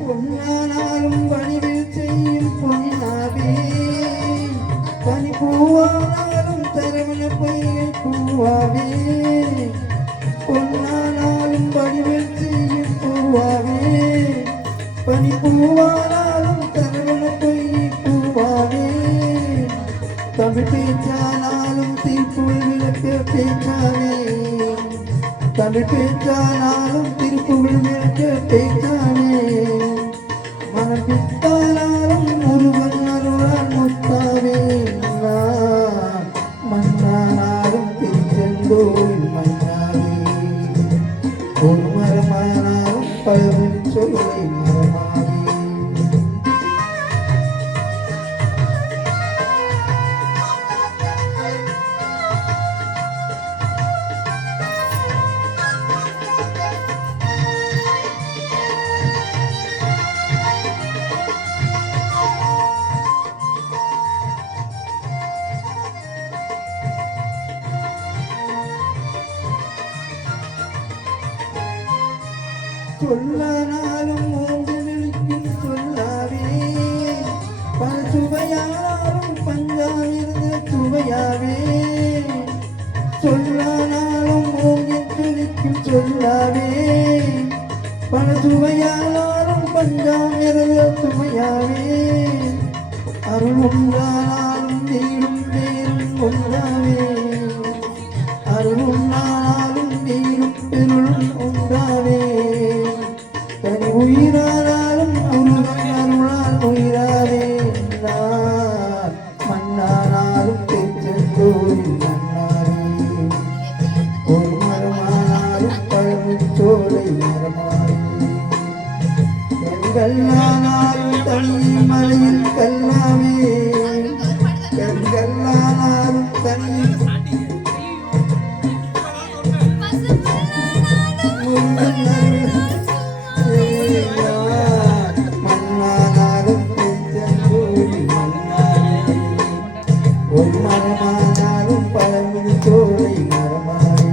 பொன்னானாலும் பணிவில் செய்யும் பொன்னாவே, பனி பூவானாலும் தரவன பொய்கை பூவாவே, பொன்னானாலும் பணிவில் செய்யும் பூவாவே, பனி பூவானாலும் தரவன பொய்கை பூவாவே, தமிழ் பேச்சானாலும் தீர்ப்புள் விளக்க பேச்சாவே, தமிழ் பேச்சானாலும் திருப்புகழ் விளக்க பேச்சாவே, மனப்பித்தானாலும் முருகன் அருளால் முத்தாவே, மன்னானாலும் திருச்செந்தூரில் மன்னாவே, ஒரு மரமானாலும் பழவின் சொல்லை மரமாவே. சொல்லானாலும் ஓங்கி விழிக்கும் சொல்லாவே, பல சுவையானாலும் பஞ்சாமிருந்த சுவையாவே, சொல்லானாலும் ஓங்கி விழிக்கும் சொல்லாவே, பல சுவையானாலும் பஞ்சாமிருந்த சுவையாவே, அருள் உண்டானாலும் நீரும் வேறும் ஒன்றாவே, அருள் உண்டானாலும் நீரும் பெருளும் உண்டாவே, தனி உயிரானாலும் முருகன் அருளால் உயிராவே, மன்னானாலும் திருச்செந்தூரில் மன்னாவே, ஒரு மரமானாலும் பழமுச் சோலை மரமாவே, கண்கல்லானாலும் தனி மலையில் கல்லாவே, கண்கல்லானாலும் தனி மரமானாலும் பழமுதி சோலை மரமாவே.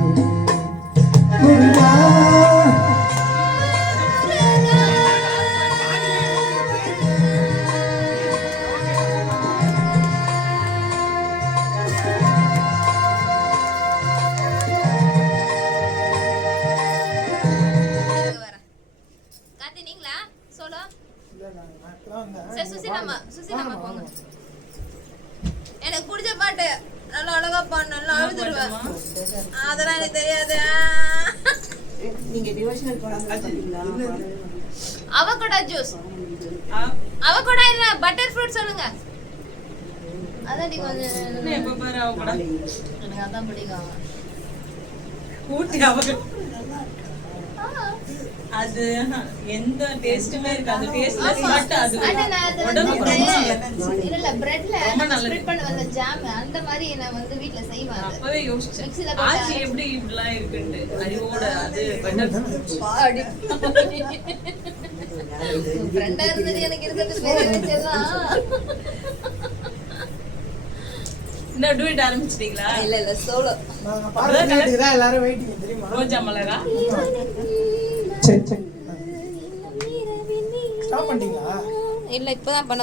எனக்கு பிடிச்ச பாட்டு நல்லா அழகா பாடு, நல்லா அழுதுருவேன், அதெல்லாம் எனக்கு தெரியாது. நீங்க டிவோஷனல் போறாங்க பாத்தீங்களா? அவகோடா ஜூஸ், அவகோடா இல்ல பட்டர் ஃப்ரூட் சொல்லுங்க. அதான்டி கொஞ்சம் என்ன எப்ப பாரு அவ கூட எனக்கு அதான் பிடிக்கும். ஊட்டி அவ அது எந்த டேஸ்டுமே இருக்காது. டேஸ்ட்லெஸ் பட் அது அண்ணா, நான் அதை வந்து உடம்புக்கு ரொம்ப இல்ல breadல ரொம்ப நல்லது. ஸ்ப்ரெட் பண்ணுவேன்ல ஜாம், அந்த மாதிரி நான் வந்து வீட்ல செய்வேன் அது. அப்பவே யோசிச்சேன் மிக்ஸில போட்டு ஆச்சி எப்படி இப்படிலாம் இருக்குன்னு. அறிவோட அது பட்டர் பாடி. ஃப்ரெண்டா இருந்தது எனக்கு இருக்கிறது பெரிய விஷயம்தான். என்ன டூயிட் ஆரம்பிச்சிட்டீங்களா? இல்ல சோலோ. நாங்க பாடுறதுக்கு தான் எல்லாரும் வெயிட்டிங் தெரியுமா? ரோஜா மலரா? சரி சரி ஸ்டாப் பண்ணிட்டீங்களா? இல்ல இப்பதான் பண்ண